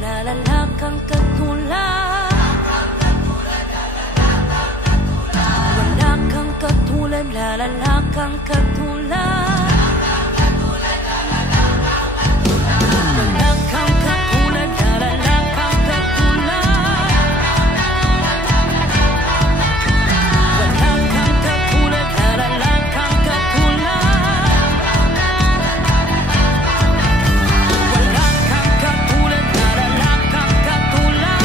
lalala kang katulad. Wala kang katulad, lalala kang katulad. Wala kang katulad, lalala kang katulad. Wala kang katulad, lalala kang katulad. Wala kang katulad, lalala kang katulad.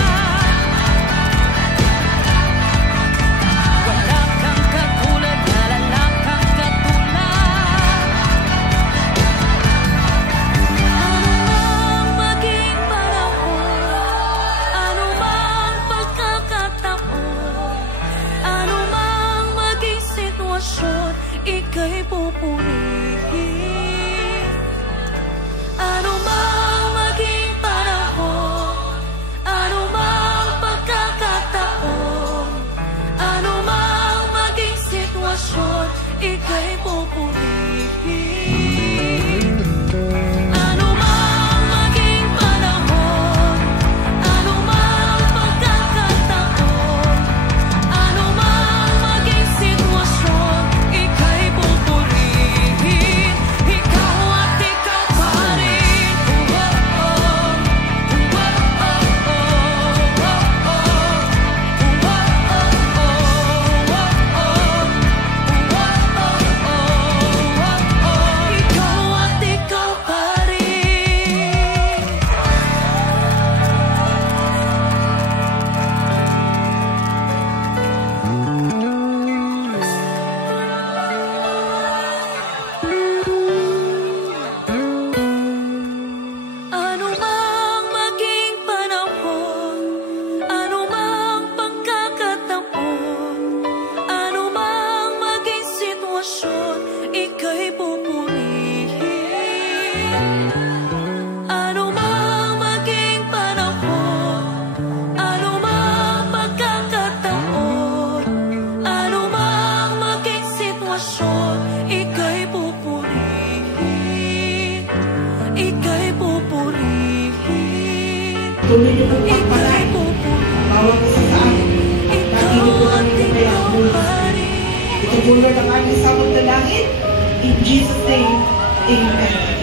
Wala kang katulad, lalala kang katulad. Anumang maging panahon, anumang pagkakataon, anumang maging sitwasyon, ika'y pupurihin. Anumang maging panahon, anumang pagkakataon, anumang maging sitwasyon, ika'y pupurihin. Anumang maging panahon, anumang pagkakataon, anumang maging sitwasyon, ika'y pupurihin. Ikaw at ikaw pa rin. Ikaw at ikaw pa rin. Anumang maging panahon, anumang pagkakataon, anumang maging sitwasyon, ika'y pupurihin. Anumang maging panahon, anumang pagkakataon, anumang maging sitwasyon, ika'y pupurihin. Ika'y pupurihin. Tuloy niyo pong Ika'y pagpalain. pupurihin. Bawat isa sa amin. Lagi niyo po Ikaw at namin kaya ikaw buhay. pa rin. Ito po Lord ang aming samot na langit. In Jesus' name, Amen.